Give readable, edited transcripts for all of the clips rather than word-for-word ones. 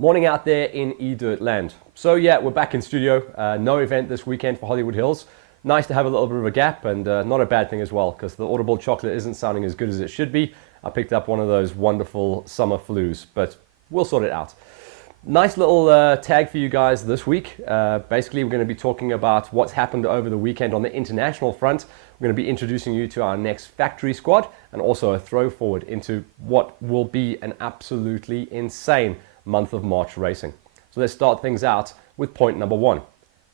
Morning out there in E-Dirt land. So yeah, we're back in studio. No event this weekend for Hollywood Hills. Nice to have a little bit of a gap, and not a bad thing as well, because the Audible chocolate isn't sounding as good as it should be. I picked up one of those wonderful summer flus, but we'll sort it out. Nice little tag for you guys this week. Basically, we're going to be talking about what's happened over the weekend on the international front. We're going to be introducing you to our next factory squad, and also a throw forward into what will be an absolutely insane month of March racing. So let's start things out with point number one.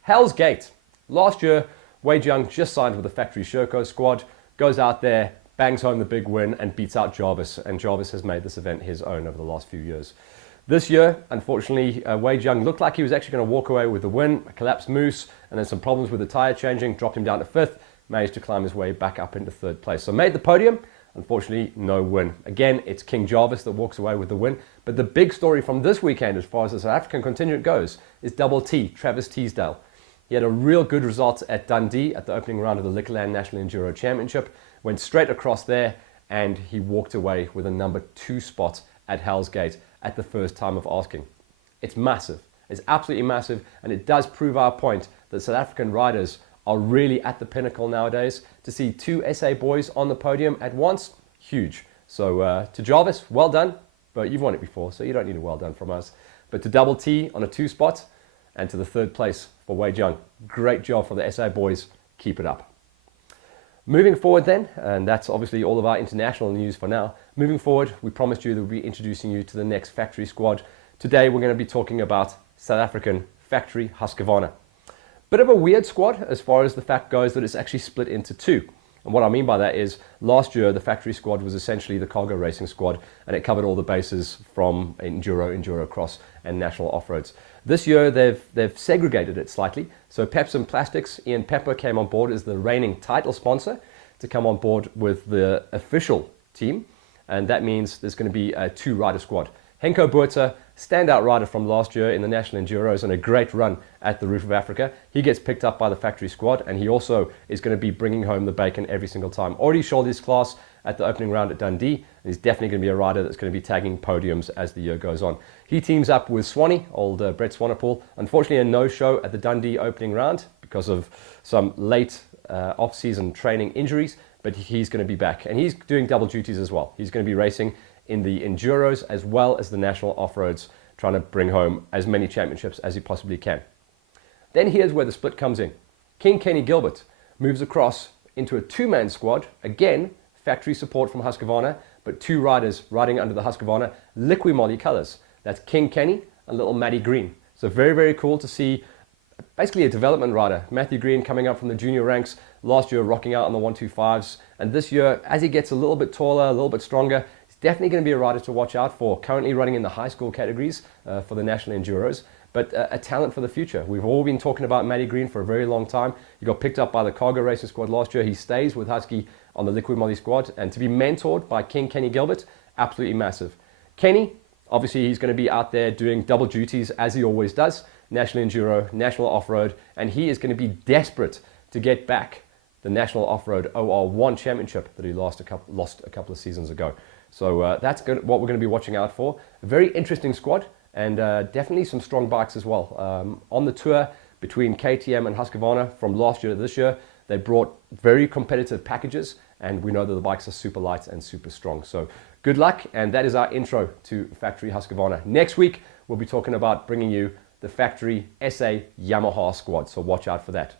Hell's Gate. Last year, Wade Young just signed with the Factory Sherco squad, goes out there, bangs home the big win, and beats out Jarvis. And Jarvis has made this event his own over the last few years. This year, unfortunately, Wade Young looked like he was actually going to walk away with the win. A collapsed moose, and then some problems with the tyre changing, dropped him down to fifth, managed to climb his way back up into third place. So made the podium. Unfortunately, no win. Again, it's King Jarvis that walks away with the win. But the big story from this weekend, as far as the South African contingent goes, is Double T, Travis Teasdale. He had a real good result at Dundee at the opening round of the Liquorland National Enduro Championship. Went straight across there, and he walked away with a number 2 spot at Hell's Gate at the first time of asking. It's massive. It's absolutely massive, and it does prove our point that South African riders are really at the pinnacle nowadays. To see 2 SA boys on the podium at once, huge. So to Jarvis, well done, but you've won it before, so you don't need a well done from us. But to Double T on a 2 spot, and to the third place for Wade Young, great job for the SA boys, keep it up. Moving forward then, and that's obviously all of our international news for now. Moving forward, we promised you that we'll be introducing you to the next factory squad. Today we're going to be talking about South African Factory Husqvarna. Bit of a weird squad as far as the fact goes that it's actually split into 2. And what I mean by that is, last year the factory squad was essentially the cargo racing squad, and it covered all the bases from enduro, enduro cross, and national off-roads. This year they've segregated it slightly. So Pepson Plastics, Ian Pepper came on board as the reigning title sponsor to come on board with the official team, and that means there's going to be a 2-rider squad. Henko Buerta, standout rider from last year in the National Enduros and a great run at the Roof of Africa. He gets picked up by the factory squad, and he also is going to be bringing home the bacon every single time. Already showed his class at the opening round at Dundee, and he's definitely going to be a rider that's going to be tagging podiums as the year goes on. He teams up with Swanee, old Brett Swanepoel. Unfortunately, a no-show at the Dundee opening round because of some late off-season training injuries, but he's going to be back, and he's doing double duties as well. He's going to be racing in the Enduros as well as the national off-roads, trying to bring home as many championships as he possibly can. Then here's where the split comes in. King Kenny Gilbert moves across into a 2-man squad. Again, factory support from Husqvarna, but 2 riders riding under the Husqvarna Liqui Moly colours. That's King Kenny and little Matty Green. So very, very cool to see basically a development rider. Matthew Green coming up from the junior ranks, last year rocking out on the 125s. And this year, as he gets a little bit taller, a little bit stronger, definitely going to be a rider to watch out for. Currently running in the high school categories for the National Enduros, but a talent for the future. We've all been talking about Matty Green for a very long time. He got picked up by the cargo racing squad last year. He stays with Husky on the Liqui Moly squad, and to be mentored by King Kenny Gilbert, absolutely massive. Kenny, obviously he's going to be out there doing double duties as he always does. National Enduro, National Off-Road, and he is going to be desperate to get back the National Off-Road OR1 Championship that he lost a couple of seasons ago. So that's what we're going to be watching out for. A very interesting squad, and definitely some strong bikes as well. On the tour between KTM and Husqvarna from last year to this year, they brought very competitive packages, and we know that the bikes are super light and super strong. So good luck, and that is our intro to Factory Husqvarna. Next week, we'll be talking about bringing you the Factory SA Yamaha squad, so watch out for that.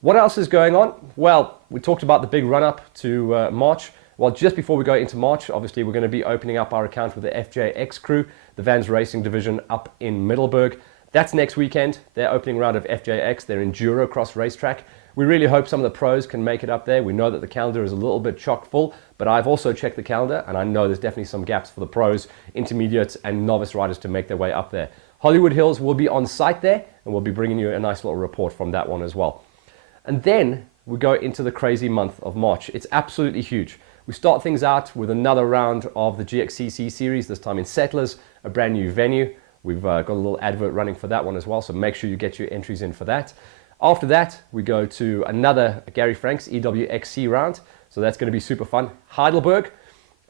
What else is going on? Well, we talked about the big run-up to March. Well, just before we go into March, obviously we're going to be opening up our account with the FJX crew, the Vans Racing division up in Middelburg. That's next weekend, their opening round of FJX, their Enduro Cross racetrack. We really hope some of the pros can make it up there. We know that the calendar is a little bit chock full, but I've also checked the calendar, and I know there's definitely some gaps for the pros, intermediates, and novice riders to make their way up there. Hollywood Hills will be on site there, and we'll be bringing you a nice little report from that one as well. And then we go into the crazy month of March. It's absolutely huge. We start things out with another round of the GXCC series, this time in Settlers, a brand new venue. We've got a little advert running for that one as well, so make sure you get your entries in for that. After that, we go to another Gary Franks EWXC round, so that's going to be super fun. Heidelberg,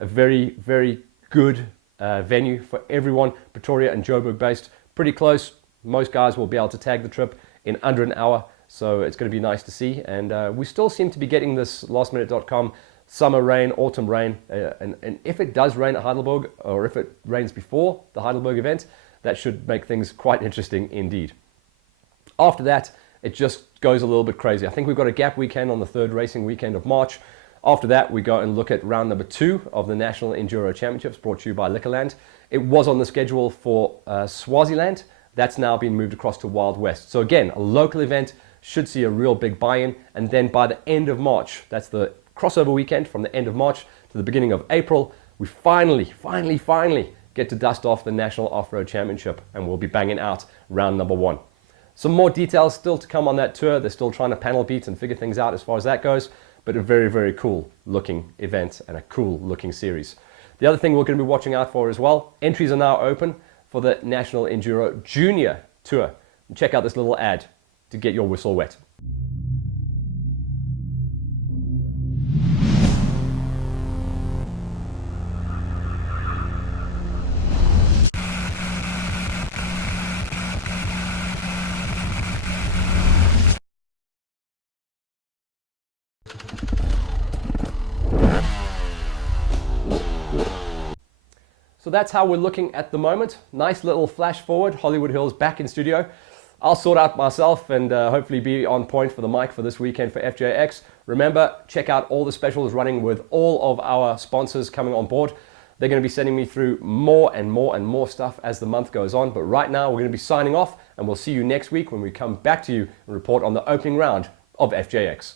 a very, very good venue for everyone. Pretoria and Joburg based, pretty close. Most guys will be able to tag the trip in under an hour, so it's going to be nice to see. And we still seem to be getting this lastminute.com summer rain, autumn rain, and if it does rain at Heidelberg, or if it rains before the Heidelberg event, that should make things quite interesting indeed. After that, it just goes a little bit crazy. I think we've got a gap weekend on the third racing weekend of March. After that, we go and look at round number 2 of the National Enduro Championships, brought to you by Liquorland. It was on the schedule for Swaziland. That's now been moved across to Wild West. So again, a local event should see a real big buy-in. And then by the end of March, that's the crossover weekend from the end of March to the beginning of April, we finally get to dust off the National Off-Road Championship, and we'll be banging out round number 1. Some more details still to come on that tour. They're still trying to panel beat and figure things out as far as that goes, but a very, very cool looking event and a cool looking series. The other thing we're going to be watching out for as well, entries are now open for the National Enduro Junior Tour. Check out this little ad to get your whistle wet. So that's how we're looking at the moment. Nice little flash forward. Hollywood Hills back in studio. I'll sort out myself and hopefully be on point for the mic for this weekend for FJX. Remember, check out all the specials running with all of our sponsors coming on board. They're going to be sending me through more and more stuff as the month goes on. But right now, we're going to be signing off, and we'll see you next week when we come back to you and report on the opening round of FJX.